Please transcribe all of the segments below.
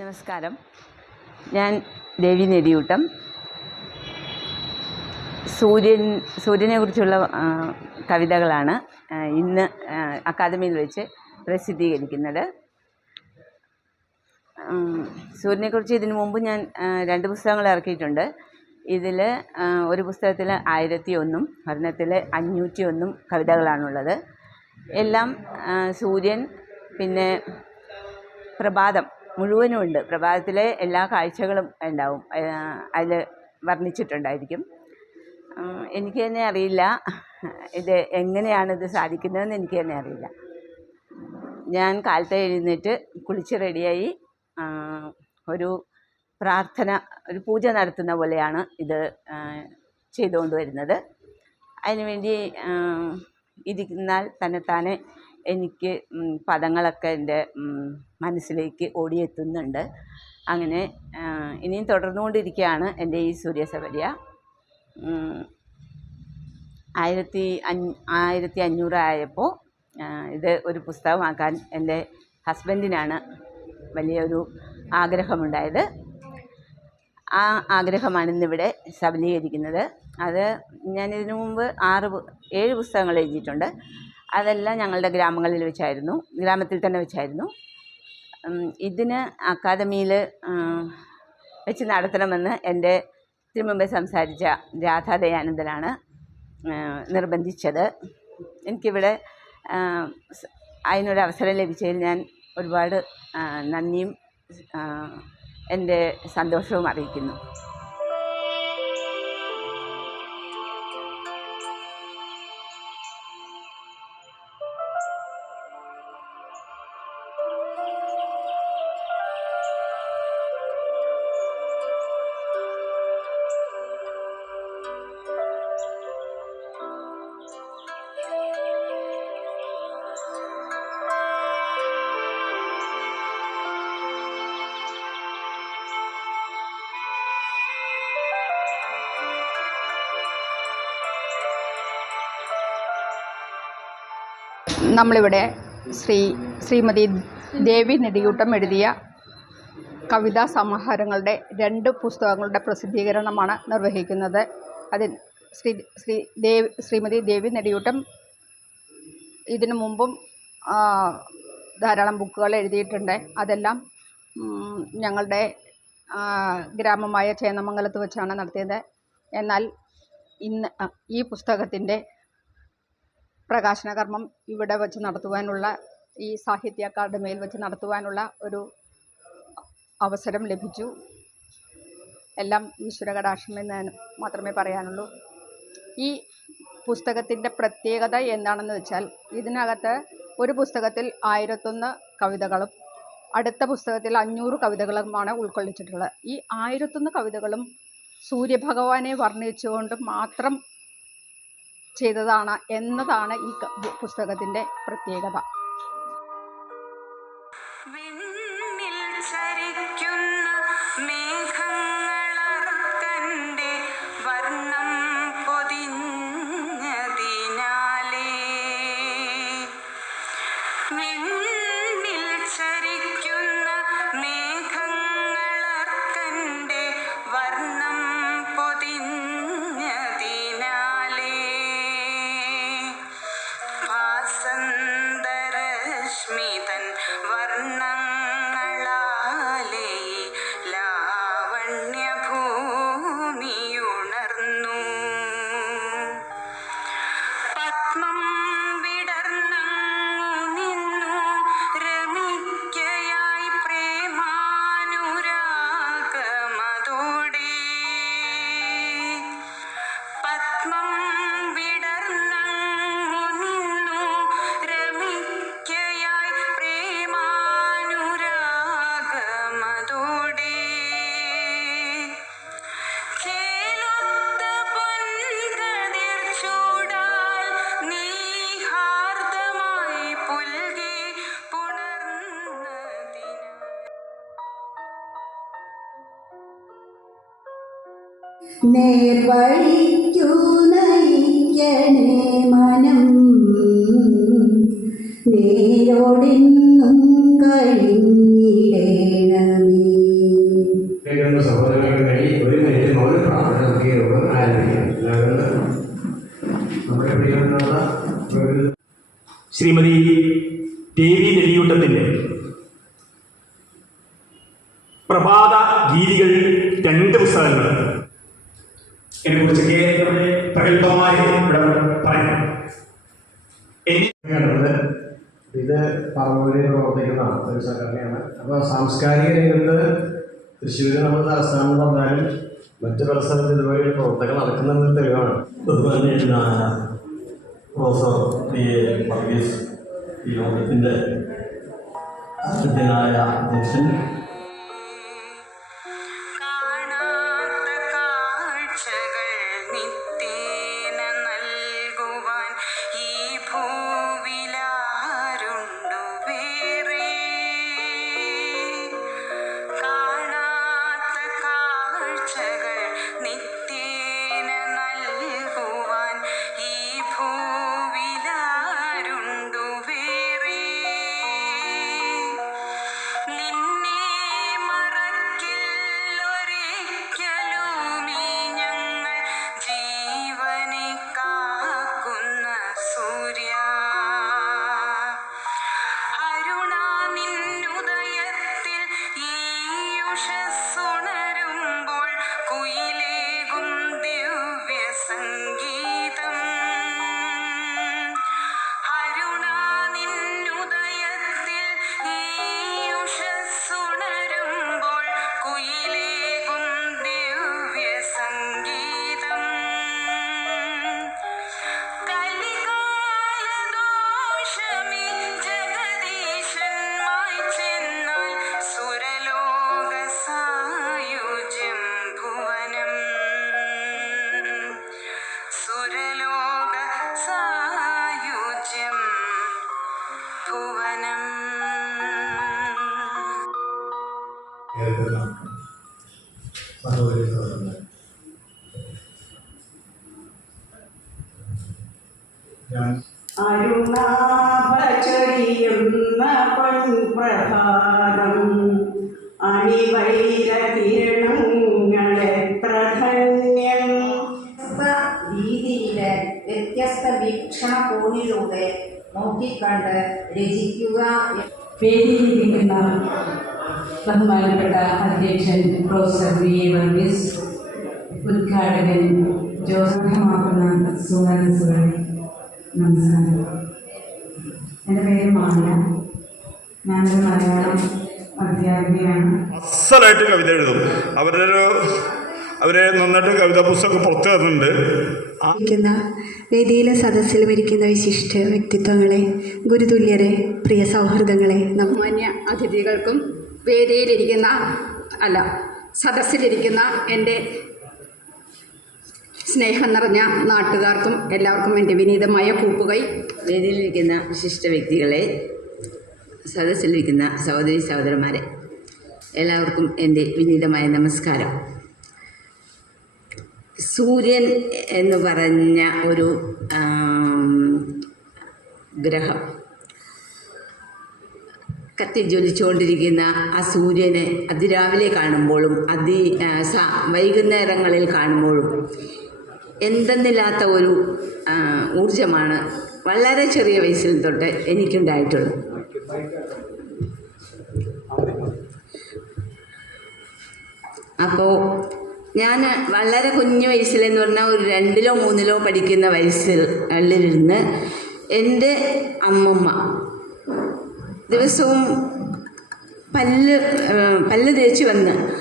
നമസ്കാരം. ഞാൻ ദേവി നെടിയൂട്ടം. സൂര്യൻ സൂര്യനെക്കുറിച്ചുള്ള കവിതകളാണ് ഇന്ന് അക്കാദമിയിൽ വെച്ച് പ്രസിദ്ധീകരിക്കുന്നത്. സൂര്യനെക്കുറിച്ച് ഇതിനു മുമ്പ് ഞാൻ രണ്ട് പുസ്തകങ്ങൾ ഇറക്കിയിട്ടുണ്ട്. ഇതിൽ ഒരു പുസ്തകത്തിൽ ആയിരത്തി ഒന്നും ഒരെണ്ണത്തിൽ അഞ്ഞൂറ്റി ഒന്നും കവിതകളാണുള്ളത്. എല്ലാം സൂര്യൻ പിന്നെ പ്രഭാതം മുഴുവനും ഉണ്ട്. പ്രഭാതത്തിലെ എല്ലാ കാഴ്ചകളും ഉണ്ടാവും. അതിൽ വർണിച്ചിട്ടുണ്ടായിരിക്കും. എനിക്ക് തന്നെ അറിയില്ല. ഇത് എങ്ങനെയാണ് ഇത് സാധിക്കുന്നതെന്ന് എനിക്ക് തന്നെ അറിയില്ല. ഞാൻ കാലത്തെ എഴുന്നേറ്റ് കുളിച്ച് റെഡിയായി ഒരു പ്രാർത്ഥന ഒരു പൂജ നടത്തുന്ന പോലെയാണ് ഇത് ചെയ്തുകൊണ്ട് വരുന്നത്. അതിനുവേണ്ടി ഇരിക്കുന്നാൽ തന്നെത്താനെ എനിക്ക് പദങ്ങളൊക്കെ എന്റെ മനസ്സിലേക്ക് ഓടിയെത്തുന്നുണ്ട്. അങ്ങനെ ഇനിയും തുടർന്നുകൊണ്ടിരിക്കുകയാണ് എന്റെ ഈ സൂര്യസപര്യ ആയിരത്തി ആയിരത്തി അഞ്ഞൂറായപ്പോൾ ഇത് ഒരു പുസ്തകമാക്കാൻ എന്റെ ഹസ്ബൻഡിനാണ് വലിയൊരു ആഗ്രഹമുണ്ടായത്. ആ ആഗ്രഹമാണ് ഇന്നിവിടെ സബലീകരിക്കുന്നത്. അത് ഞാനിതിനു മുമ്പ് ആറ് ഏഴ് പുസ്തകങ്ങൾ എഴുതിയിട്ടുണ്ട്. അതെല്ലാം ഞങ്ങളുടെ ഗ്രാമങ്ങളിൽ വെച്ചായിരുന്നു. ഗ്രാമത്തിൽ തന്നെ വെച്ചായിരുന്നു. ഇതിന് അക്കാദമിയിൽ വെച്ച് നടത്തണമെന്ന് എന്റെ ഇതിനു മുമ്പേ സംസാരിച്ച രാധാ ദയാനന്ദനാണ് നിർബന്ധിച്ചത്. എനിക്കിവിടെ അതിനൊരു അവസരം ലഭിച്ചതിൽ ഞാൻ ഒരുപാട് നന്ദിയും എന്റെ സന്തോഷവും അറിയിക്കുന്നു. നമ്മളിവിടെ ശ്രീ ശ്രീമതി ദേവി നെടിയൂട്ടം എഴുതിയ കവിതാ സമാഹാരങ്ങളുടെ രണ്ട് പുസ്തകങ്ങളുടെ പ്രസിദ്ധീകരണമാണ് നിർവഹിക്കുന്നത്. അതിൽ ശ്രീ ശ്രീ ദേവ് ശ്രീമതി ദേവി നെടിയൂട്ടം ഇതിനു മുമ്പും ധാരാളം ബുക്കുകൾ എഴുതിയിട്ടുണ്ട്. അതെല്ലാം ഞങ്ങളുടെ ഗ്രാമമായ ചേന്നമംഗലത്ത് വെച്ചാണ് നടത്തിയത്. എന്നാൽ ഇന്ന് ഈ പുസ്തകത്തിന്റെ പ്രകാശന കർമ്മം ഇവിടെ വെച്ച് നടത്തുവാനുള്ള ഈ സാഹിത്യ അക്കാദമിയിൽ വെച്ച് നടത്തുവാനുള്ള ഒരു അവസരം ലഭിച്ചു. എല്ലാം ഈശ്വര കടാക്ഷം എന്ന് മാത്രമേ പറയാനുള്ളൂ. ഈ പുസ്തകത്തിന്റെ പ്രത്യേകത എന്താണെന്ന് വെച്ചാൽ ഇതിനകത്ത് ഒരു പുസ്തകത്തിൽ ആയിരത്തൊന്ന് കവിതകളും അടുത്ത പുസ്തകത്തിൽ അഞ്ഞൂറ് കവിതകളുമാണ് ഉൾക്കൊള്ളിച്ചിട്ടുള്ളത്. ഈ ആയിരത്തൊന്ന് കവിതകളും സൂര്യഭഗവാനെ വർണിച്ചുകൊണ്ട് മാത്രം ചെയ്തതാണ് എന്നതാണ് ഈ പുസ്തകത്തിന്റെ പ്രത്യേകത. എന്നോടെന്നും കഴിഞ്ഞിടേണമേ. കേൾക്കുന്ന സഹോദരങ്ങൾ ഒരു മിനിറ്റ് പ്രാർത്ഥന യോഗം ആരംഭിക്കാം. നമ്മുടെ പ്രിയമുള്ള ശ്രീമതി ദേവി പ്രവർത്തിക്കുന്ന ഒരു സംഘടനയാണ് അപ്പോൾ സാംസ്കാരിക രംഗത്ത് തൃശ്ശൂർ നമ്മൾ തലസ്ഥാനം പറഞ്ഞാലും മറ്റു പല സ്ഥലത്ത് ഇതുപോലെ പ്രവർത്തകൾ നടക്കുന്നതിന് തെളിവാണ്. Professor P. എ. വർഗീസ് ഈ യോഗത്തിന്റെ ആദ്യനായ അധ്യക്ഷൻ വീക്ഷണകോണിലൂടെ നോക്കിക്കണ്ട് രചിക്കുക വേദിയിലിരിക്കുന്ന ബഹുമാനപ്പെട്ട അധ്യക്ഷൻ പ്രൊഫസർ വി എ വർഗീസ് ഉദ്ഘാടകൻ ജോസഫമാക്കുന്ന സുമനസുകളെ നമസ്കാരം. എന്റെ പേര് മാല. ഞാനൊരു മലയാളം അധ്യാപികയാണ്. അസലായിട്ട് കവിത എഴുതും. അവരുടെ ഒരു അവരെ നന്നായിട്ട് കവിതാ പുസ്തകം പുറത്തു ഇരിക്കുന്ന വേദിയിലെ സദസ്സിൽ വരിക്കുന്ന വിശിഷ്ട വ്യക്തിത്വങ്ങളെ ഗുരുതുല്യരെ പ്രിയ സൗഹൃദങ്ങളെ നമ്മുമാന്യ അതിഥികൾക്കും വേദിയിലിരിക്കുന്ന അല്ല സദസ്സിലിരിക്കുന്ന എന്റെ സ്നേഹം നിറഞ്ഞ നാട്ടുകാർക്കും എല്ലാവർക്കും എന്റെ വിനീതമായ കൂപ്പുകൈ. വേദിയിലിരിക്കുന്ന വിശിഷ്ട വ്യക്തികളെ സദസ്സിലിരിക്കുന്ന സഹോദരി സഹോദരന്മാരെ എല്ലാവർക്കും എന്റെ വിനീതമായ നമസ്കാരം. സൂര്യൻ എന്ന് പറഞ്ഞ ഒരു ഗ്രഹം. കത്തി ജ്വലിച്ചുകൊണ്ടിരിക്കുന്ന ആ സൂര്യനെ അതിരാവിലെ കാണുമ്പോഴും അതി വൈകുന്നേരങ്ങളിൽ കാണുമ്പോഴും എന്തെന്നില്ലാത്ത ഒരു ഊർജമാണ് വളരെ ചെറിയ വയസ്സിൽ തൊട്ട് എനിക്കുണ്ടായിട്ടുള്ളത്. അപ്പോൾ ഞാൻ വളരെ കുഞ്ഞു വയസ്സിലെന്ന് പറഞ്ഞാൽ ഒരു രണ്ടിലോ മൂന്നിലോ പഠിക്കുന്ന വയസ്സിലിരുന്ന് എന്റെ അമ്മമ്മ. ദിവസവും പല്ല് പല്ല് തേച്ച് വന്ന്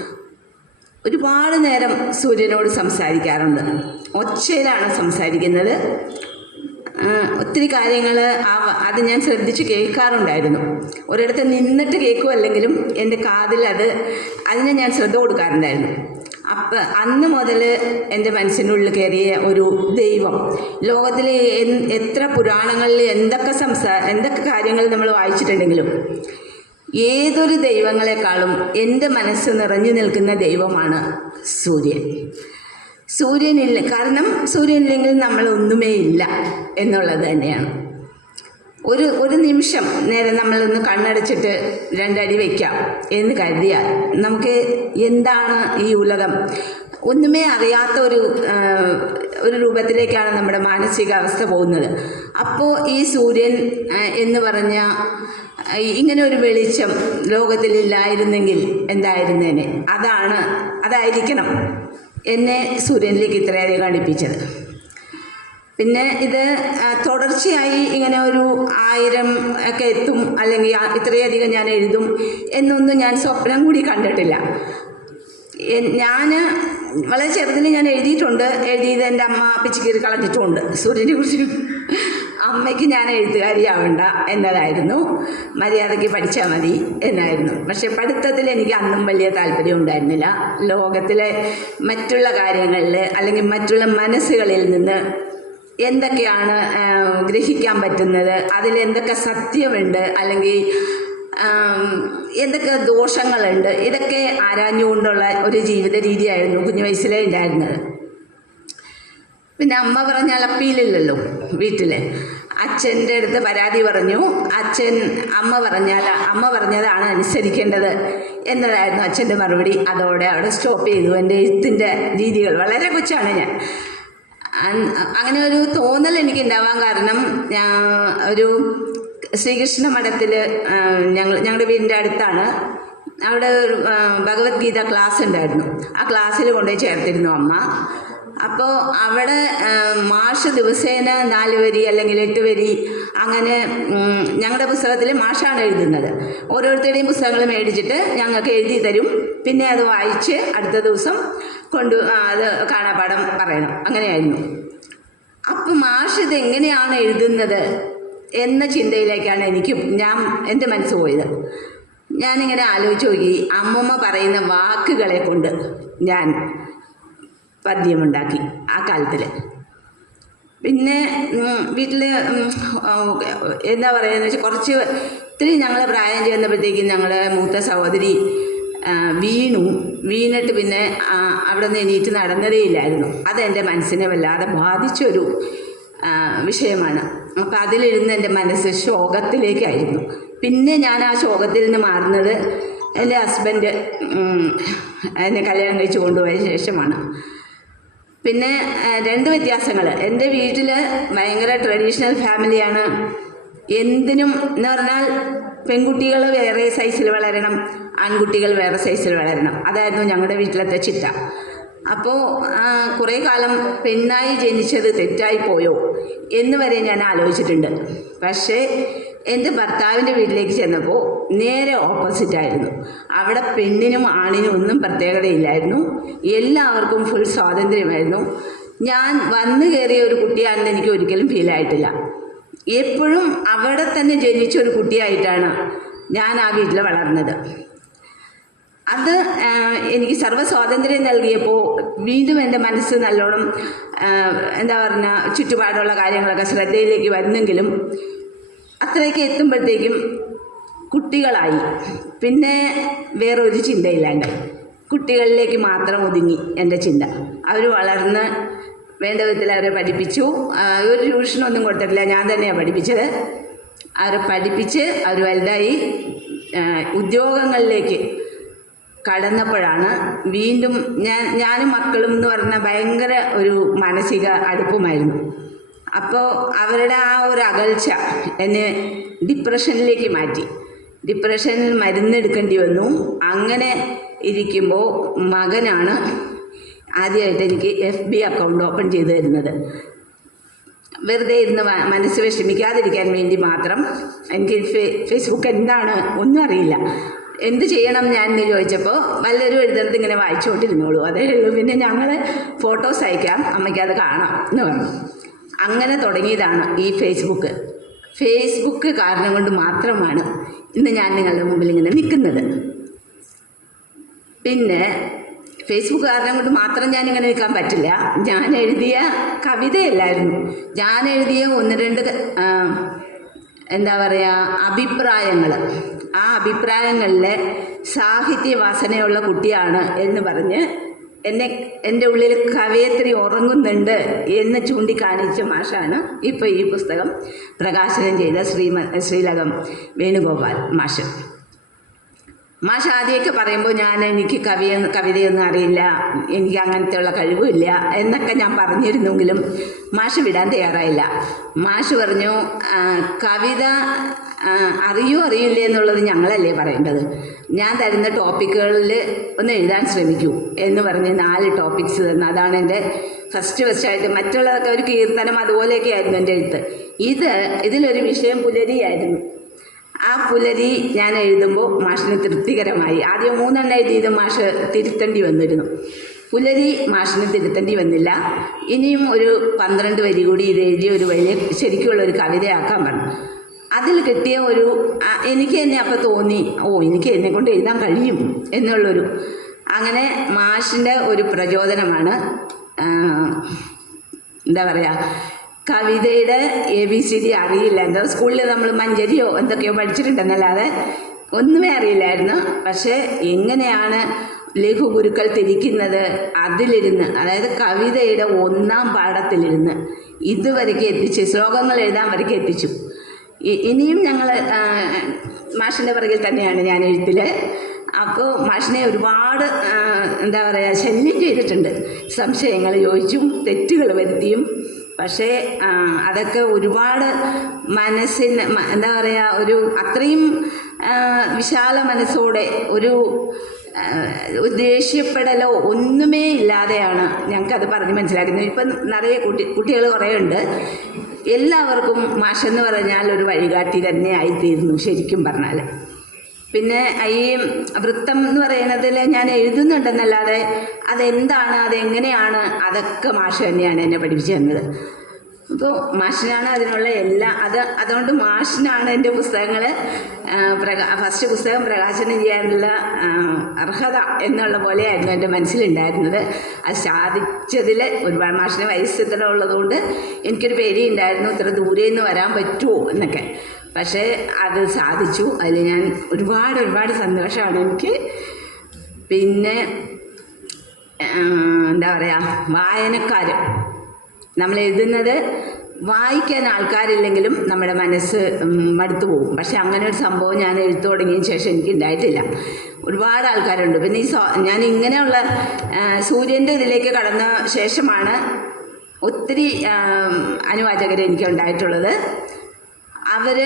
ഒരുപാട് നേരം സൂര്യനോട് സംസാരിക്കാറുണ്ട്. ഒച്ചയിലാണ് സംസാരിക്കുന്നത്. ഒത്തിരി കാര്യങ്ങൾ ആ അത് ഞാൻ ശ്രദ്ധിച്ച് കേൾക്കാറുണ്ടായിരുന്നു. ഒരിടത്ത് നിന്നിട്ട് കേൾക്കുമല്ലെങ്കിലും എന്റെ കാതിൽ അത് അതിനെ ഞാൻ ശ്രദ്ധ കൊടുക്കാറുണ്ടായിരുന്നു. അപ്പം അന്ന് മുതൽ എന്റെ മനസ്സിനുള്ളിൽ കയറിയ ഒരു ദൈവം. ലോകത്തിലെ എത്ര പുരാണങ്ങളിൽ എന്തൊക്കെ സംസാ എന്തൊക്കെ കാര്യങ്ങൾ നമ്മൾ വായിച്ചിട്ടുണ്ടെങ്കിലും ഏതൊരു ദൈവങ്ങളെക്കാളും എന്റെ മനസ്സ് നിറഞ്ഞു നിൽക്കുന്ന ദൈവമാണ് സൂര്യൻ. സൂര്യനില്ല കാരണം സൂര്യനില്ലെങ്കിൽ നമ്മളൊന്നുമേ ഇല്ല എന്നുള്ളത് തന്നെയാണ്. ഒരു ഒരു നിമിഷം നേരെ നമ്മളൊന്ന് കണ്ണടച്ചിട്ട് രണ്ടടി വയ്ക്കാം എന്ന് കരുതിയാൽ നമുക്ക് എന്താണ് ഈ ഉലകം? ഒന്നുമേ അറിയാത്ത ഒരു ഒരു രൂപത്തിലേക്കാണ് നമ്മുടെ മാനസികാവസ്ഥ പോകുന്നത്. അപ്പോൾ ഈ സൂര്യൻ എന്ന് പറഞ്ഞ ഇങ്ങനെ ഒരു വെളിച്ചം ലോകത്തിലില്ലായിരുന്നെങ്കിൽ എന്തായിരുന്നേനെ? അതാണ് അതായിരിക്കണം എന്നെ സൂര്യനിലേക്ക് ഇത്രയധികം അടുപ്പിച്ചത് പിന്നെ ഇത് തുടർച്ചയായി ഇങ്ങനെ ഒരു ആയിരം ഒക്കെ എത്തും അല്ലെങ്കിൽ ഇത്രയധികം ഞാൻ എഴുതും എന്നൊന്നും ഞാൻ സ്വപ്നം കൂടി കണ്ടിട്ടില്ല. ഞാൻ വളരെ ചെറുതിൽ ഞാൻ എഴുതിയിട്ടുണ്ട്. എഴുതിയത് എന്റെ അമ്മ പിച്ചിക്കീറി കളഞ്ഞിട്ടുണ്ട്. സൂര്യനെ കുറിച്ച് അമ്മയ്ക്ക് ഞാൻ എഴുത്തുകാരിയാവണ്ട എന്നതായിരുന്നു. മര്യാദയ്ക്ക് പഠിച്ചാൽ മതി എന്നായിരുന്നു. പക്ഷെ പഠിത്തത്തിൽ എനിക്ക് അന്നും വലിയ താല്പര്യം ഉണ്ടായിരുന്നില്ല. ലോകത്തിലെ മറ്റുള്ള കാര്യങ്ങളിൽ അല്ലെങ്കിൽ മറ്റുള്ള മനസ്സുകളിൽ നിന്ന് എന്തൊക്കെയാണ് ഗ്രഹിക്കാൻ പറ്റുന്നത് അതിൽ എന്തൊക്കെ സത്യമുണ്ട് അല്ലെങ്കിൽ എന്തൊക്കെ ദോഷങ്ങളുണ്ട് ഇതൊക്കെ ആരാഞ്ഞുകൊണ്ടുള്ള ഒരു ജീവിത രീതിയായിരുന്നു കുഞ്ഞു വയസ്സിലെ ഉണ്ടായിരുന്നത്. പിന്നെ അമ്മ പറഞ്ഞാൽ അപ്പീലില്ലല്ലോ വീട്ടിൽ അച്ഛന്റെ അടുത്ത് പരാതി പറഞ്ഞു. അച്ഛൻ അമ്മ പറഞ്ഞാൽ അമ്മ പറഞ്ഞതാണ് അനുസരിക്കേണ്ടത് എന്നതായിരുന്നു അച്ഛന്റെ മറുപടി. അതോടെ അവിടെ സ്റ്റോപ്പ് ചെയ്തു. എന്റെ എഴുത്തിന്റെ രീതികൾ വളരെ കൊച്ചാണ് ഞാൻ. അങ്ങനെ ഒരു തോന്നൽ എനിക്ക് ഉണ്ടാവാൻ കാരണം ഒരു ശ്രീകൃഷ്ണ മഠത്തിൽ ഞങ്ങൾ ഞങ്ങളുടെ വീടിന്റെ അടുത്താണ്. അവിടെ ഒരു ഭഗവത്ഗീത ക്ലാസ് ഉണ്ടായിരുന്നു. ആ ക്ലാസ്സിൽ കൊണ്ടുപോയി ചേർത്തിരുന്നു അമ്മ. അപ്പോൾ അവിടെ മാഷ് ദിവസേന നാല് വരി അല്ലെങ്കിൽ എട്ട് വരി അങ്ങനെ ഞങ്ങളുടെ പുസ്തകത്തിൽ മാഷാണ് എഴുതുന്നത്. ഓരോരുത്തരുടെയും പുസ്തകങ്ങൾ മേടിച്ചിട്ട് ഞങ്ങൾക്ക് എഴുതി തരും. പിന്നെ അത് വായിച്ച് അടുത്ത ദിവസം കൊണ്ട് അത് കാണാപാഠം പറയണം. അങ്ങനെയായിരുന്നു. അപ്പം മാഷ് ഇത് എങ്ങനെയാണ് എഴുതുന്നത് എന്ന ചിന്തയിലേക്കാണ് എനിക്ക് ഞാൻ എന്റെ മനസ്സ് പോയത്. ഞാനിങ്ങനെ ആലോചിച്ച് നോക്കി അമ്മമ്മ പറയുന്ന വാക്കുകളെ കൊണ്ട് ഞാൻ പദ്യമുണ്ടാക്കി ആ കാലത്തിൽ പിന്നെ വീട്ടിൽ എന്താ പറയുക എന്ന് വെച്ചാൽ കുറച്ച് ഇത്തിരി ഞങ്ങളെ പ്രായം ചെയ്യുന്നപ്പോഴത്തേക്കും ഞങ്ങളുടെ മൂത്ത സഹോദരി വീണു. വീണിട്ട് പിന്നെ അവിടെ നിന്ന് എണീറ്റ് നടന്നതേ ഇല്ലായിരുന്നു അതെന്റെ മനസ്സിനെ വല്ലാതെ ബാധിച്ചൊരു വിഷയമാണ്. അപ്പം അതിലിരുന്ന് എന്റെ മനസ്സ് ശോകത്തിലേക്കായിരുന്നു. പിന്നെ ഞാൻ ആ ശോകത്തിൽ നിന്ന് മാറുന്നത് എന്റെ ഹസ്ബൻഡ് എന്നെ കല്യാണം കഴിച്ച് കൊണ്ടുപോയ ശേഷമാണ്. പിന്നെ രണ്ട് വ്യത്യാസങ്ങൾ എന്റെ വീട്ടിൽ ഭയങ്കര ട്രഡീഷണൽ ഫാമിലിയാണ്. എന്തിനും എന്ന് പറഞ്ഞാൽ പെൺകുട്ടികൾ വേറെ സൈസിൽ വളരണം ആൺകുട്ടികൾ വേറെ സൈസിൽ വളരണം. അതായിരുന്നു ഞങ്ങളുടെ വീട്ടിലത്തെ ചിട്ട. അപ്പോൾ കുറേ കാലം പെണ്ണായി ജനിച്ചത് തെറ്റായി പോയോ എന്ന് വരെ ഞാൻ ആലോചിച്ചിട്ടുണ്ട്. പക്ഷേ എന്റെ ഭർത്താവിന്റെ വീട്ടിലേക്ക് ചെന്നപ്പോൾ നേരെ ഓപ്പോസിറ്റ് ആയിരുന്നു. അവിടെ പെണ്ണിനും ആണിനും ഒന്നും പ്രത്യേകതയില്ലായിരുന്നു എല്ലാവർക്കും ഫുൾ സ്വാതന്ത്ര്യമായിരുന്നു. ഞാൻ വന്നു കയറിയ ഒരു കുട്ടിയാണെന്ന് എനിക്ക് ഒരിക്കലും ഫീലായിട്ടില്ല എപ്പോഴും അവിടെ തന്നെ ജനിച്ച ഒരു കുട്ടിയായിട്ടാണ് ഞാൻ ആ വീട്ടിൽ വളർന്നത്. അത് എനിക്ക് സർവ സ്വാതന്ത്ര്യം നൽകിയപ്പോൾ വീണ്ടും എന്റെ മനസ്സ് നല്ലോണം എന്താ പറഞ്ഞ ചുറ്റുപാടുള്ള കാര്യങ്ങളൊക്കെ ശ്രദ്ധയിലേക്ക് വരുന്നെങ്കിലും അത്രയൊക്കെ എത്തുമ്പോഴത്തേക്കും കുട്ടികളായി. പിന്നെ വേറൊരു ചിന്തയില്ലാണ്ട് കുട്ടികളിലേക്ക് മാത്രം ഒതുങ്ങി എന്റെ ചിന്ത. അവർ വളർന്ന് വേണ്ട വിധത്തിൽ അവരെ പഠിപ്പിച്ചു. ഒരു ട്യൂഷനൊന്നും കൊടുത്തിട്ടില്ല. ഞാൻ തന്നെയാണ് പഠിപ്പിച്ചത്. അവരെ പഠിപ്പിച്ച് അവർ വലുതായി ഉദ്യോഗങ്ങളിലേക്ക് കടന്നപ്പോഴാണ് വീണ്ടും ഞാൻ ഞാനും മക്കളും എന്ന് പറഞ്ഞ ഭയങ്കര ഒരു മാനസിക അടുപ്പമായിരുന്നു. അപ്പോൾ അവരുടെ ആ ഒരു അകൽച്ച എന്നെ ഡിപ്രഷനിലേക്ക് മാറ്റി. ഡിപ്രഷനിൽ മരുന്നെടുക്കേണ്ടി വന്നു. അങ്ങനെ ഇരിക്കുമ്പോൾ മകനാണ് ആദ്യമായിട്ട് എനിക്ക് എഫ് ബി അക്കൗണ്ട് ഓപ്പൺ ചെയ്തു തരുന്നത്. വെറുതെ ഇരുന്ന് മനസ്സ് വിഷമിക്കാതിരിക്കാൻ വേണ്ടി മാത്രം എനിക്ക് ഫേസ്ബുക്ക് എന്താണ് ഒന്നും അറിയില്ല. എന്ത് ചെയ്യണം ഞാൻ എന്ന് ചോദിച്ചപ്പോൾ വല്ലൊരു എഴുതുന്നത് ഇങ്ങനെ വായിച്ചുകൊണ്ടിരുന്നോളൂ. അതേ ഉള്ളൂ. പിന്നെ ഞങ്ങൾ ഫോട്ടോസ് അയക്കാം. അമ്മയ്ക്ക് അത് കാണാം എന്ന് പറഞ്ഞു. അങ്ങനെ തുടങ്ങിയതാണ് ഈ ഫേസ്ബുക്ക് ഫേസ്ബുക്ക് കാരണം കൊണ്ട് മാത്രമാണ് ഇന്ന് ഞാൻ നിങ്ങളുടെ മുമ്പിൽ ഇങ്ങനെ നിൽക്കുന്നത്. പിന്നെ ഫേസ്ബുക്ക് കാരണം കൊണ്ട് മാത്രം ഞാൻ ഇങ്ങനെ നിൽക്കാൻ പറ്റില്ല. ഞാൻ എഴുതിയ കവിതയല്ലായിരുന്നു. ഞാൻ എഴുതിയ ഒന്ന് രണ്ട് എന്താ പറയുക അഭിപ്രായങ്ങൾ ആ അഭിപ്രായങ്ങളിലെ സാഹിത്യ വാസനയുള്ള കുട്ടിയാണ് എന്ന് പറഞ്ഞ് എന്നെ എന്റെ ഉള്ളിൽ കവയത്രി ഉറങ്ങുന്നുണ്ട് എന്ന് ചൂണ്ടിക്കാണിച്ച മാഷാണ് ഇപ്പോൾ ഈ പുസ്തകം പ്രകാശനം ചെയ്ത ശ്രീമ ശ്രീലകം വേണുഗോപാൽ മാഷ്. മാഷ് ഷാദിയൊക്കെ പറയുമ്പോൾ ഞാൻ എനിക്ക് കവി കവിതയൊന്നും അറിയില്ല. എനിക്ക് അങ്ങനത്തെ ഉള്ള കഴിവുമില്ല എന്നൊക്കെ ഞാൻ പറഞ്ഞിരുന്നെങ്കിലും മാഷ് വിടാൻ തയ്യാറായില്ല. മാഷ് പറഞ്ഞു കവിത അറിയോ അറിയില്ലേ എന്നുള്ളത് ഞങ്ങളല്ലേ പറയേണ്ടത്. ഞാൻ തരുന്ന ടോപ്പിക്കുകളിൽ ഒന്ന് എഴുതാൻ ശ്രമിക്കൂ എന്ന് പറഞ്ഞ് നാല് ടോപ്പിക്സ് തന്നു. അതാണ് എന്റെ ഫസ്റ്റ് ഫസ്റ്റായിട്ട് മറ്റുള്ളതൊക്കെ ഒരു കീർത്തനം അതുപോലെയൊക്കെ ആയിരുന്നു എന്റെ എഴുത്ത്. ഇത് ഇതിലൊരു വിഷയം പുലരിയായിരുന്നു. ആ പുലരി ഞാൻ എഴുതുമ്പോൾ മാഷിന് തൃപ്തികരമായി. ആദ്യം മൂന്നെണ്ണം എഴുതിയത് മാഷ് തിരുത്തേണ്ടി വന്നിരുന്നു. പുലരി മാഷിന് തിരുത്തേണ്ടി വന്നില്ല. ഇനിയും ഒരു പന്ത്രണ്ട് വരി കൂടി ഇത് എഴുതിയ ഒരു വലിയ ശരിക്കുള്ള ഒരു കവിതയാക്കാൻ പറഞ്ഞു. അതിൽ കിട്ടിയ ഒരു എനിക്ക് തന്നെ അപ്പോൾ തോന്നി ഓ എനിക്ക് എന്നെ കൊണ്ട് എഴുതാൻ കഴിയും എന്നുള്ളൊരു അങ്ങനെ മാഷിന്റെ ഒരു പ്രചോദനമാണ് എന്താ പറയുക കവിതയുടെ എ ബി സി ഡി അറിയില്ല എന്തോ സ്കൂളിൽ നമ്മൾ മഞ്ചരിയോ എന്തൊക്കെയോ പഠിച്ചിട്ടുണ്ടെന്നല്ലാതെ ഒന്നുമേ അറിയില്ലായിരുന്നു. പക്ഷേ എങ്ങനെയാണ് ലഘുഗുരുക്കൾ തിരിക്കുന്നത് അതിലിരുന്ന് അതായത് കവിതയുടെ ഒന്നാം പാഠത്തിലിരുന്ന് ഇതുവരയ്ക്ക് എത്തിച്ച് ശ്ലോകങ്ങൾ എഴുതാൻ വരയ്ക്ക് എത്തിച്ചു. ഇനിയും ഞങ്ങൾ മാഷിന്റെ പിറകിൽ തന്നെയാണ് ഞാൻ എഴുത്തിൽ അപ്പോൾ മാഷിനെ ഒരുപാട് എന്താ പറയുക ശല്യം ചെയ്തിട്ടുണ്ട്. സംശയങ്ങൾ ചോദിച്ചും തെറ്റുകൾ വരുത്തിയും പക്ഷേ അതൊക്കെ ഒരുപാട് മനസ്സിന് എന്താ പറയുക ഒരു അത്രയും വിശാല മനസ്സോടെ ഒരു ദേഷ്യപ്പെടലോ ഒന്നുമേ ഇല്ലാതെയാണ് ഞങ്ങൾക്കത് പറഞ്ഞ് മനസ്സിലാക്കുന്നത്. ഇപ്പം നിറയെ കുട്ടി കുട്ടികൾ കുറേ ഉണ്ട് എല്ലാവർക്കും മാഷെന്ന് പറഞ്ഞാൽ ഒരു വഴികാട്ടി തന്നെ ആയിത്തീരുന്നു ശരിക്കും പറഞ്ഞാൽ പിന്നെ ഈ വൃത്തം എന്ന് പറയുന്നതിൽ ഞാൻ എഴുതുന്നുണ്ടെന്നല്ലാതെ അതെന്താണ് അതെങ്ങനെയാണ് അതൊക്കെ മാഷ് തന്നെയാണ് എന്നെ പഠിപ്പിച്ചു തന്നത്. അപ്പോൾ മാഷിനാണ് അതിനുള്ള എല്ലാ അത് അതുകൊണ്ട് മാഷിനാണ് എന്റെ പുസ്തകങ്ങൾ പ്രകാ ഫസ്റ്റ് പുസ്തകം പ്രകാശനം ചെയ്യാനുള്ള അർഹത എന്നുള്ള പോലെയായിരുന്നു എന്റെ മനസ്സിലുണ്ടായിരുന്നത്. അത് സാധിച്ചതിൽ ഒരുപാട് മാഷിന് വയസ്സ് ഉള്ളതുകൊണ്ട് എനിക്കൊരു പേടിയുണ്ടായിരുന്നു ഇത്ര ദൂരെ നിന്ന് വരാൻ പറ്റുമോ എന്നൊക്കെ. പക്ഷേ അത് സാധിച്ചു. അതിൽ ഞാൻ ഒരുപാട് ഒരുപാട് സന്തോഷമാണ് എനിക്ക്. പിന്നെ എന്താ പറയുക വായനക്കാർ. നമ്മൾ എഴുതുന്നത് വായിക്കാൻ ആൾക്കാരില്ലെങ്കിലും നമ്മുടെ മനസ്സ് മടുത്തു പോകും. പക്ഷെ അങ്ങനെ ഒരു സംഭവം ഞാൻ എഴുത്തു തുടങ്ങിയ ശേഷം എനിക്ക് ഉണ്ടായിട്ടില്ല. ഒരുപാട് ആൾക്കാരുണ്ട്. പിന്നെ ഈ സോ ഞാൻ ഇങ്ങനെയുള്ള സൂര്യന്റെ ഇതിലേക്ക് കടന്ന ശേഷമാണ് ഒത്തിരി അനുവാചകർ എനിക്ക് ഉണ്ടായിട്ടുള്ളത്. അവർ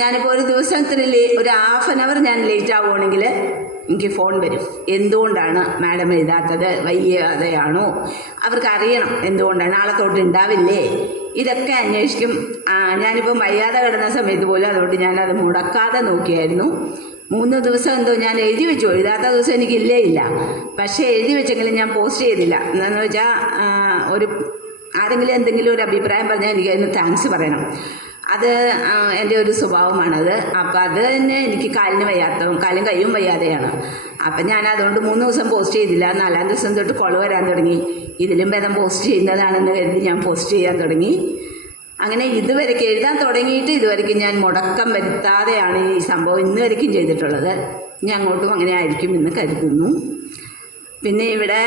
ഞാനിപ്പോൾ ഒരു ദിവസത്തിന് ലേ ഒരു ഹാഫ് ആൻ അവർ ഞാൻ ലേറ്റ് ആവുകയാണെങ്കിൽ എനിക്ക് ഫോൺ വരും. എന്തുകൊണ്ടാണ് മാഡം എഴുതാത്തത്? വയ്യാതെയാണോ? അവർക്ക് അറിയണം എന്തുകൊണ്ടാണ്. ആളെ തൊട്ട് ഉണ്ടാവില്ലേ ഇതൊക്കെ അന്വേഷിക്കും. ഞാനിപ്പം വയ്യാതെ കിടന്ന സമയത്ത് പോലും അതുകൊണ്ട് ഞാനത് മുടക്കാതെ നോക്കിയായിരുന്നു. മൂന്ന് ദിവസം എന്തോ ഞാൻ എഴുതി വെച്ചു. എഴുതാത്ത ദിവസം എനിക്കില്ലേ ഇല്ല. പക്ഷേ എഴുതി വെച്ചെങ്കിലും ഞാൻ പോസ്റ്റ് ചെയ്തില്ല. എന്താണെന്ന് വെച്ചാൽ ഒരു ആരെങ്കിലും എന്തെങ്കിലും ഒരു അഭിപ്രായം പറഞ്ഞാൽ എനിക്ക് അതിന് താങ്ക്സ് പറയണം. അത് എന്റെ ഒരു സ്വഭാവമാണത്. അപ്പം അത് തന്നെ എനിക്ക് കാലിന് വയ്യാത്ത കാലും കൈയും വയ്യാതെയാണ്. അപ്പം ഞാൻ അതുകൊണ്ട് മൂന്ന് ദിവസം പോസ്റ്റ് ചെയ്തില്ല. നാലാം ദിവസം തൊട്ട് കൊള വരാൻ തുടങ്ങി. ഇതിലും ഭേദം പോസ്റ്റ് ചെയ്യുന്നതാണെന്ന് കരുതി ഞാൻ പോസ്റ്റ് ചെയ്യാൻ തുടങ്ങി. അങ്ങനെ ഇതുവരെയ്ക്ക് എഴുതാൻ തുടങ്ങിയിട്ട് ഇതുവരെയ്ക്കും ഞാൻ മുടക്കം വരുത്താതെയാണ് ഈ സംഭവം ഇന്ന് ചെയ്തിട്ടുള്ളത്. ഞാൻ അങ്ങോട്ടും അങ്ങനെ ആയിരിക്കും എന്ന് കരുതുന്നു. പിന്നെ ഇവിടെ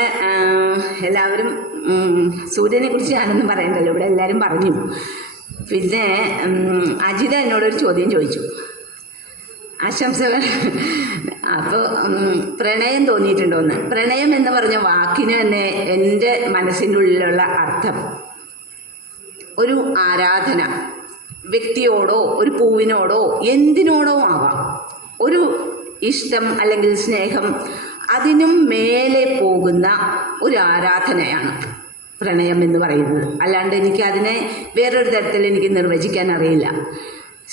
എല്ലാവരും സൂര്യനെക്കുറിച്ച് സൂര്യനെ കുറിച്ച് ഞാനൊന്നും പറയണ്ടല്ലോ. ഇവിടെ എല്ലാവരും പറഞ്ഞു. പിന്നെ അജിത എന്നോടൊരു ചോദ്യം ചോദിച്ചു. ആശംസകൾ. അപ്പോൾ പ്രണയം തോന്നിയിട്ടുണ്ടോന്ന്. പ്രണയം എന്ന് പറഞ്ഞ വാക്കിന് തന്നെ എന്റെ മനസ്സിന്റെ ഉള്ളിലുള്ള അർത്ഥം. ഒരു ആരാധന വ്യക്തിയോടോ ഒരു പൂവിനോടോ എന്തിനോടോ ആവാം. ഒരു ഇഷ്ടം അല്ലെങ്കിൽ സ്നേഹം അതിനും മേലെ പോകുന്ന ഒരു ആരാധനയാണ്. പ്രണയം എന്ന് പറയുന്നത് അല്ലാണ്ട് എനിക്ക് അതിനെ വേറൊരു തരത്തിൽ എനിക്ക് നിർവചിക്കാൻ അറിയില്ല.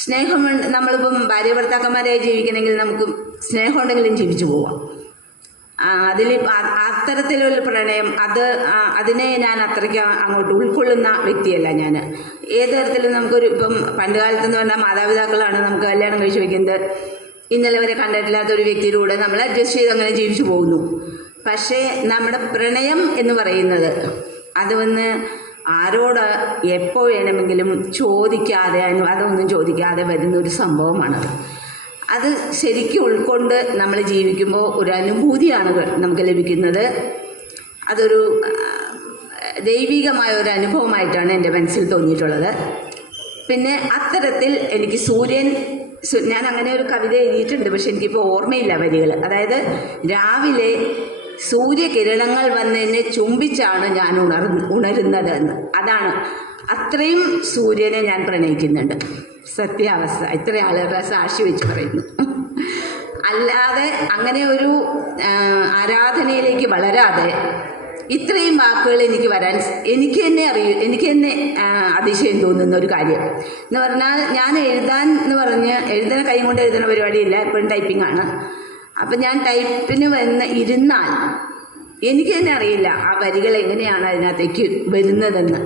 സ്നേഹം നമ്മളിപ്പം ഭാര്യ ഭർത്താക്കന്മാരായി ജീവിക്കണമെങ്കിൽ നമുക്ക് സ്നേഹം ഉണ്ടെങ്കിലും ജീവിച്ചു പോവാം. അതിൽ അത്തരത്തിലുള്ള പ്രണയം അത് അതിനെ ഞാൻ അത്രയ്ക്ക് അങ്ങോട്ട് ഉൾക്കൊള്ളുന്ന വ്യക്തിയല്ല ഞാൻ ഏത് തരത്തിലും നമുക്കൊരു ഇപ്പം പണ്ട് കാലത്ത് എന്ന് പറഞ്ഞാൽ മാതാപിതാക്കളാണ് നമുക്ക് കല്യാണം കഴിച്ചു വയ്ക്കുന്നത് ഇന്നലെ വരെ കണ്ടിട്ടില്ലാത്ത ഒരു വ്യക്തിയുടെ കൂടെ നമ്മൾ അഡ്ജസ്റ്റ് ചെയ്ത് അങ്ങനെ ജീവിച്ചു പോകുന്നു. പക്ഷേ നമ്മുടെ പ്രണയം എന്ന് പറയുന്നത് അത് വന്ന് ആരോട് എപ്പോൾ വേണമെങ്കിലും ചോദിക്കാതെ അതൊന്നും ചോദിക്കാതെ വരുന്ന ഒരു സംഭവമാണത്. അത് ശരിക്കും ഉൾക്കൊണ്ട് നമ്മൾ ജീവിക്കുമ്പോൾ ഒരു അനുഭൂതിയാണ് നമുക്ക് ലഭിക്കുന്നത്. അതൊരു ദൈവികമായ ഒരു അനുഭവമായിട്ടാണ് എന്റെ മനസ്സിൽ തോന്നിയിട്ടുള്ളത്. പിന്നെ അത്തരത്തിൽ എനിക്ക് സൂര്യൻ ഞാൻ അങ്ങനെ ഒരു കവിത എഴുതിയിട്ടുണ്ട് പക്ഷെ എനിക്കിപ്പോൾ ഓർമ്മയില്ല വരികൾ. അതായത് രാവിലെ സൂര്യകിരണങ്ങൾ വന്ന് എന്നെ ചുംബിച്ചാണ് ഞാൻ ഉണർ ഉണരുന്നത് എന്ന്. അതാണ്. അത്രയും സൂര്യനെ ഞാൻ പ്രണയിക്കുന്നുണ്ട്. സത്യാവസ്ഥ. ഇത്ര ആളുകളുടെ സാക്ഷി വെച്ച് പറയുന്നു. അല്ലാതെ അങ്ങനെ ഒരു ആരാധനയിലേക്ക് വളരാതെ ഇത്രയും വാക്കുകൾ എനിക്ക് വരാൻ എനിക്ക് തന്നെ അറിയൂ എനിക്ക് തന്നെ അതിശയം തോന്നുന്ന ഒരു കാര്യം. എന്ന് പറഞ്ഞാൽ ഞാൻ എഴുതാൻ എന്ന് പറഞ്ഞ് എഴുതുന്ന കൈ കൊണ്ട് എഴുതുന്ന പരിപാടിയില്ല. എപ്പോഴും ടൈപ്പിംഗ് ആണ്. അപ്പം ഞാൻ ടൈപ്പിന് വന്ന് ഇരുന്നാൽ എനിക്ക് തന്നെ അറിയില്ല ആ വരികൾ എങ്ങനെയാണ് അതിനകത്തേക്ക് വരുന്നതെന്ന്.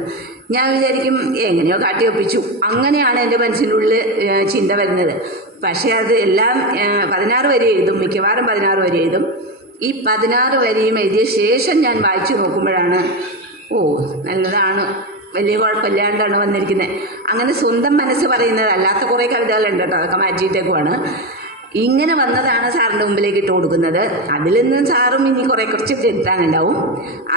ഞാൻ വിചാരിക്കും എങ്ങനെയോ കാട്ടി ഒപ്പിച്ചു. അങ്ങനെയാണ് എന്റെ മനസ്സിനുള്ളിൽ ചിന്ത വരുന്നത്. പക്ഷേ അത് എല്ലാം പതിനാറ് വരി എഴുതും. മിക്കവാറും പതിനാറ് വരി എഴുതും. ഈ പതിനാറ് വരിയും എഴുതിയ ശേഷം ഞാൻ വായിച്ചു നോക്കുമ്പോഴാണ് ഓ നല്ലതാണ്. വലിയ കുഴപ്പമില്ലാണ്ടാണ് വന്നിരിക്കുന്നത്. അങ്ങനെ സ്വന്തം മനസ്സ് പറയുന്നത് അല്ലാത്ത കുറേ കവിതകളുണ്ട് കേട്ടോ. അതൊക്കെ മാറ്റിയിട്ടേക്കുവാണ്. ഇങ്ങനെ വന്നതാണ് സാറിന്റെ മുമ്പിലേക്ക് ഇട്ട് കൊടുക്കുന്നത്. അതിൽ നിന്നും സാറും ഇനി കുറേ കുറച്ച് തിരുത്താനുണ്ടാവും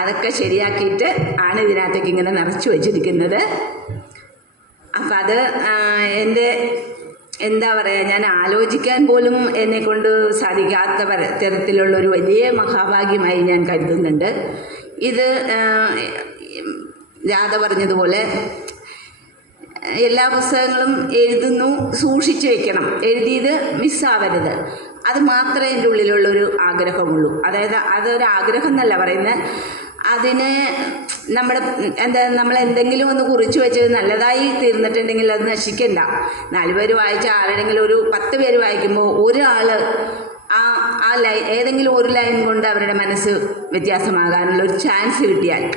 അതൊക്കെ ശരിയാക്കിയിട്ട് ആണ് ഇതിനകത്തേക്ക് ഇങ്ങനെ നിറച്ചു വെച്ചിരിക്കുന്നത്. അപ്പം അത് എന്റെ എന്താ പറയുക ഞാൻ ആലോചിക്കാൻ പോലും എന്നെ കൊണ്ട് സാധിക്കാത്ത തരത്തിലുള്ള ഒരു വലിയ മഹാഭാഗ്യമായി ഞാൻ കരുതുന്നുണ്ട്. ഇത് രാധ പറഞ്ഞതുപോലെ എല്ലാ പുസ്തകങ്ങളും എഴുതുന്നു സൂക്ഷിച്ചു വെക്കണം. എഴുതിയത് മിസ്സാവരുത് അത് മാത്രമേ എന്റെ ഉള്ളിലുള്ളൊരു ആഗ്രഹമുള്ളൂ. അതായത് അതൊരു ആഗ്രഹം എന്നല്ല പറയുന്നത്. അതിനെ നമ്മുടെ എന്താ നമ്മൾ എന്തെങ്കിലും ഒന്ന് കുറിച്ച് വെച്ച് നല്ലതായി തീർന്നിട്ടുണ്ടെങ്കിൽ അത് നശിക്കണ്ട. നാല് പേര് വായിച്ച ആരുടെങ്കിലും ഒരു പത്ത് പേര് വായിക്കുമ്പോൾ ഒരാൾ ആ ആ ലൈൻ ഏതെങ്കിലും ഒരു ലൈൻ കൊണ്ട് അവരുടെ മനസ്സ് വ്യത്യാസമാകാനുള്ള ഒരു ചാൻസ് കിട്ടിയാൽ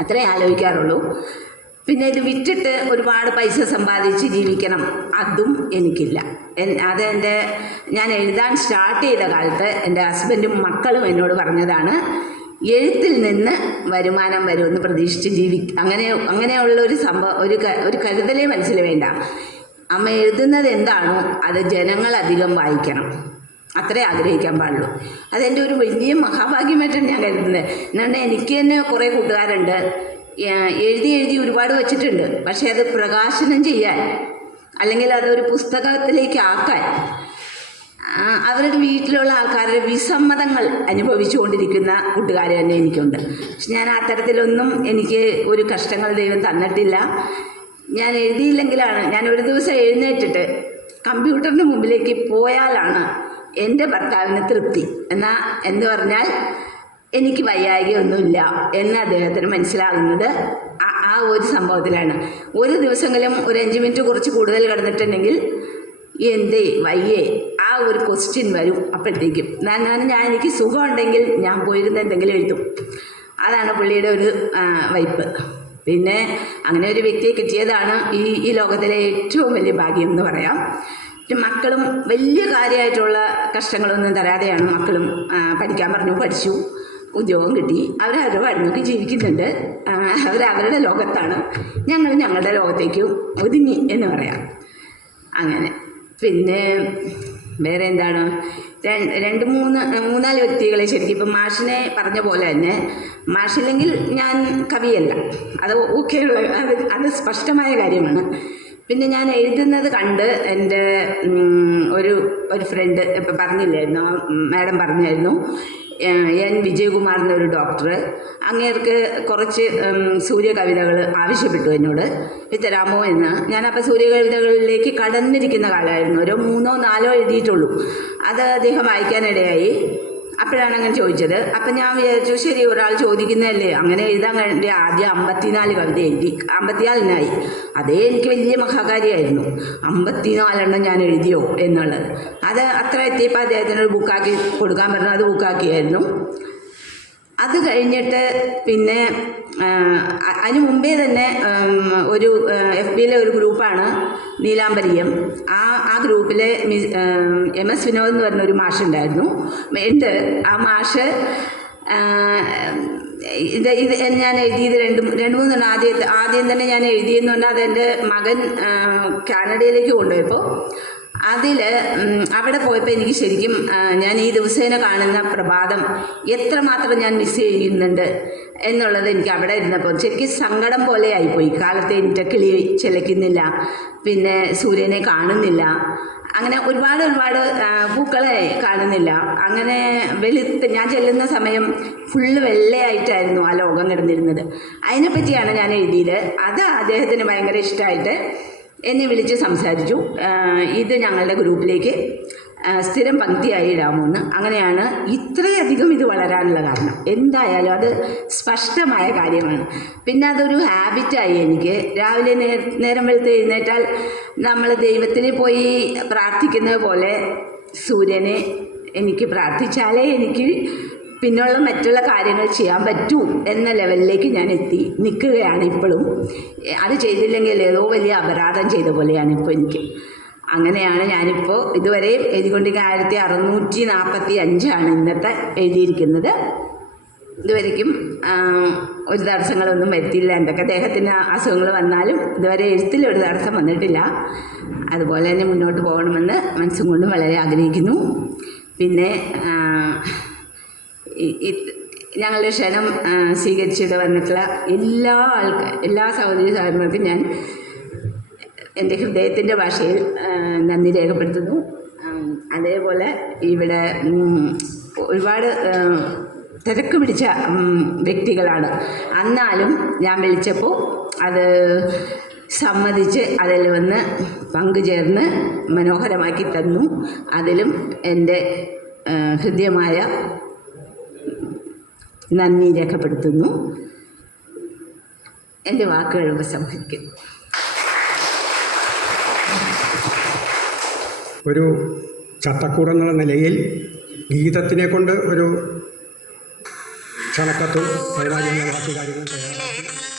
അത്രേ ആലോചിക്കാറുള്ളൂ. പിന്നെ ഇത് വിറ്റിട്ട് ഒരുപാട് പൈസ സമ്പാദിച്ച് ജീവിക്കണം. അതും എനിക്കില്ല. അത് എന്റെ ഞാൻ എഴുതാൻ സ്റ്റാർട്ട് ചെയ്ത കാലത്ത് എന്റെ ഹസ്ബൻഡും മക്കളും എന്നോട് പറഞ്ഞതാണ് എഴുത്തിൽ നിന്ന് വരുമാനം വരുമെന്ന് പ്രതീക്ഷിച്ച് ജീവി അങ്ങനെ അങ്ങനെയുള്ള ഒരു സംഭവം ഒരു ഒരു കരുതലേ മനസ്സിൽ വേണ്ട. അമ്മ എഴുതുന്നത് എന്താണോ അത് ജനങ്ങൾ അധികം വായിക്കണം. അത്രേ ആഗ്രഹിക്കാൻ പാടുള്ളൂ. അതെന്റെ ഒരു വലിയ മഹാഭാഗ്യമായിട്ടാണ് ഞാൻ കരുതുന്നത്. എന്നാൽ എനിക്ക് തന്നെ കുറേ കൂട്ടുകാരുണ്ട്. എഴുതി എഴുതി ഒരുപാട് വെച്ചിട്ടുണ്ട്. പക്ഷേ അത് പ്രകാശനം ചെയ്യാൻ അല്ലെങ്കിൽ അതൊരു പുസ്തകത്തിലേക്ക് ആക്കാൻ അവരുടെ വീട്ടിലുള്ള ആൾക്കാരുടെ വിസമ്മതങ്ങൾ അനുഭവിച്ചുകൊണ്ടിരിക്കുന്ന കൂട്ടുകാർ തന്നെ എനിക്കുണ്ട്. പക്ഷെ ഞാൻ അത്തരത്തിലൊന്നും എനിക്ക് ഒരു കഷ്ടങ്ങൾ ദൈവം തന്നിട്ടില്ല. ഞാൻ എഴുതിയില്ലെങ്കിലാണ് ഞാൻ ഒരു ദിവസം എഴുന്നേറ്റിട്ട് കമ്പ്യൂട്ടറിന് മുമ്പിലേക്ക് പോയാലാണ് എന്റെ ഭർത്താവിന് തൃപ്തി. എന്നാൽ എന്ന് പറഞ്ഞാൽ എനിക്ക് വയ്യായികയൊന്നുമില്ല എന്ന് അദ്ദേഹത്തിന് മനസ്സിലാകുന്നത് ആ- ഒരു സംഭവത്തിലാണ്. ഒരു ദിവസമെങ്കിലും ഒരു അഞ്ച് മിനിറ്റ് കുറച്ച് കൂടുതൽ കിടന്നിട്ടുണ്ടെങ്കിൽ എന്തേ വയ്യേ? ആ ഒരു ക്വസ്റ്റ്യൻ വരും അപ്പോഴത്തേക്കും. ഞാൻ ഞാൻ എനിക്ക് സുഖമുണ്ടെങ്കിൽ ഞാൻ പോയിരുന്ന എന്തെങ്കിലും എഴുതും. അതാണ് പുള്ളിയുടെ ഒരു വൈപ്പ്. പിന്നെ അങ്ങനെ ഒരു വ്യക്തിയെ കിട്ടിയതാണ് ഈ ഈ ലോകത്തിലെ ഏറ്റവും വലിയ ഭാഗ്യം എന്ന് പറയാം. മക്കളും വലിയ കാര്യമായിട്ടുള്ള കഷ്ടങ്ങളൊന്നും തരാതെയാണ് മക്കളും പഠിക്കാൻ പറഞ്ഞു പഠിച്ചു. ഉദ്യോഗം കിട്ടി. അവരവരുടെ വഴിഞ്ഞൊക്കെ ജീവിക്കുന്നുണ്ട്. അവരവരുടെ ലോകത്താണ്. ഞങ്ങൾ ഞങ്ങളുടെ ലോകത്തേക്ക് ഒതുങ്ങി എന്ന് പറയാം. അങ്ങനെ. പിന്നെ വേറെ എന്താണ്? രണ്ട് മൂന്ന് മൂന്നാൽ വ്യക്തികളെ ശരിക്കും ഇപ്പം മാഷിനെ പറഞ്ഞ പോലെ തന്നെ മാഷില്ലെങ്കിൽ ഞാൻ കവിയല്ല. അത് ഓക്കെ അത് അത് സ്പഷ്ടമായ കാര്യമാണ്. പിന്നെ ഞാൻ എഴുതുന്നത് കണ്ട് എന്റെ ഒരു ഒരു ഫ്രണ്ട് ഇപ്പം പറഞ്ഞില്ലായിരുന്നു മാഡം പറഞ്ഞായിരുന്നു എൻ വിജയകുമാർ എന്നൊരു ഡോക്ടർ അങ്ങേർക്ക് കുറച്ച് സൂര്യ കവിതകൾ ആവശ്യപ്പെട്ടു എന്നോട്. തരാമോ എന്ന്. ഞാനപ്പോൾ സൂര്യകവിതകളിലേക്ക് കടന്നിരിക്കുന്ന കാലമായിരുന്നു. ഒരു മൂന്നോ നാലോ എഴുതിയിട്ടുള്ളൂ. അത് അദ്ദേഹം വായിക്കാനിടയായി. അപ്പോഴാണ് അങ്ങനെ ചോദിച്ചത്. അപ്പം ഞാൻ വിചാരിച്ചു ശരി ഒരാൾ ചോദിക്കുന്നതല്ലേ? അങ്ങനെ എഴുതാൻ വേണ്ടി ആദ്യം അമ്പത്തിനാല് കവിത എഴുതി. അമ്പത്തിനാലിനായി. അതേ എനിക്ക് വലിയ മഹാകാര്യമായിരുന്നു അമ്പത്തിനാലെണ്ണം ഞാൻ എഴുതിയോ എന്നുള്ളത്. അത് അത്ര എത്തിയപ്പോൾ അദ്ദേഹത്തിനൊരു ബുക്കാക്കി കൊടുക്കാൻ പറഞ്ഞു. അത് ബുക്കാക്കിയായിരുന്നു അത് കഴിഞ്ഞിട്ട് പിന്നെ അതിന് മുമ്പേ തന്നെ ഒരു എഫ് ബിയിലെ ഒരു ഗ്രൂപ്പാണ് നീലാംബരിയം. ആ ആ ഗ്രൂപ്പിലെ എം എസ് വിനോദ് എന്ന് പറഞ്ഞൊരു മാഷുണ്ടായിരുന്നു. ഉണ്ട് ആ മാഷ് ഇത് ഇത് ഞാൻ എഴുതിയത് രണ്ടും രണ്ട് മൂന്നെണ്ണം. ആദ്യത്തെ ആദ്യം തന്നെ ഞാൻ എഴുതിയെന്ന് പറഞ്ഞാൽ അതെന്റെ മകൻ കാനഡയിലേക്ക് കൊണ്ടുപോയപ്പോൾ അതിൽ അവിടെ പോയപ്പോൾ എനിക്ക് ശരിക്കും ഞാൻ ഈ ദിവസേന കാണുന്ന പ്രഭാതം എത്രമാത്രം ഞാൻ മിസ് ചെയ്യുന്നുണ്ട് എന്നുള്ളത് എനിക്ക് അവിടെ ഇരുന്നപ്പോൾ ശരിക്കും സങ്കടം പോലെ ആയിപ്പോയി. കാലത്തെ എന്റെ കിളി ചിലയ്ക്കുന്നില്ല പിന്നെ സൂര്യനെ കാണുന്നില്ല. അങ്ങനെ ഒരുപാട് ഒരുപാട് പൂക്കളെ കാണുന്നില്ല. അങ്ങനെ വെളുത്ത് ഞാൻ ചെല്ലുന്ന സമയം ഫുള്ള് വെള്ളയായിട്ടായിരുന്നു ആ ലോകം കിടന്നിരുന്നത്. അതിനെപ്പറ്റിയാണ് ഞാൻ എഴുതിയത്. അത് അദ്ദേഹത്തിന് ഭയങ്കര ഇഷ്ടമായിട്ട് എന്നെ വിളിച്ച് സംസാരിച്ചു. ഇത് ഞങ്ങളുടെ ഗ്രൂപ്പിലേക്ക് സ്ഥിരം പങ്ക്തിയായി ഇടാമെന്ന്. അങ്ങനെയാണ് ഇത്രയധികം ഇത് വളരാനുള്ള കാരണം. എന്തായാലും അത് സ്പഷ്ടമായ കാര്യമാണ്. പിന്നെ അതൊരു ഹാബിറ്റായി എനിക്ക്. രാവിലെ നേരം വെളുത്ത് എഴുന്നേറ്റാൽ നമ്മൾ ദൈവത്തിന് പോയി പ്രാർത്ഥിക്കുന്നത് പോലെ സൂര്യനെ എനിക്ക് പ്രാർത്ഥിച്ചാലേ എനിക്ക് പിന്നുള്ള മറ്റുള്ള കാര്യങ്ങൾ ചെയ്യാൻ പറ്റൂ എന്ന ലെവലിലേക്ക് ഞാൻ എത്തി നിൽക്കുകയാണ് ഇപ്പോഴും. അത് ചെയ്തില്ലെങ്കിൽ ഏതോ വലിയ അപരാധം ചെയ്ത പോലെയാണ് ഇപ്പോൾ എനിക്ക്. അങ്ങനെയാണ് ഞാനിപ്പോൾ ഇതുവരെയും എഴുതിക്കൊണ്ടിരിക്കുന്ന ആയിരത്തി അറുന്നൂറ്റി നാൽപ്പത്തി അഞ്ചാണ് ഇന്നത്തെ എഴുതിയിരിക്കുന്നത്. ഇതുവരയ്ക്കും ഒരു തടസ്സങ്ങളൊന്നും വരുത്തിയില്ല. എന്തൊക്കെ ദേഹത്തിന് അസുഖങ്ങൾ വന്നാലും ഇതുവരെ എഴുത്തിൽ ഒരു തടസ്സം വന്നിട്ടില്ല. അതുപോലെ തന്നെ മുന്നോട്ട് പോകണമെന്ന് മനസ്സും കൊണ്ടും വളരെ ആഗ്രഹിക്കുന്നു. പിന്നെ ഞങ്ങളുടെ ക്ഷണം സ്വീകരിച്ചിട്ട് വന്നിട്ടുള്ള എല്ലാ ആൾക്കാർ എല്ലാ സഹോദരി സഹോദരന്മാർക്കും ഞാൻ എന്റെ ഹൃദയത്തിന്റെ ഭാഷയിൽ നന്ദി രേഖപ്പെടുത്തുന്നു. അതേപോലെ ഇവിടെ ഒരുപാട് തിരക്ക് പിടിച്ച വ്യക്തികളാണ്. എന്നാലും ഞാൻ വിളിച്ചപ്പോൾ അത് സമ്മതിച്ച് അതിൽ വന്ന് പങ്കുചേർന്ന് മനോഹരമാക്കി തന്നു. അതിലും എന്റെ ഹൃദ്യമായ നന്ദി രേഖപ്പെടുത്തുന്നു. എന്റെ വാക്കുകൾ ഉപസംഹരിക്കുന്നു. ഒരു ചട്ടക്കൂടെന്നുള്ള നിലയിൽ ഗീതത്തിനെ കൊണ്ട് ഒരു ബാക്കി കാര്യങ്ങളും തയ്യാറാക്കി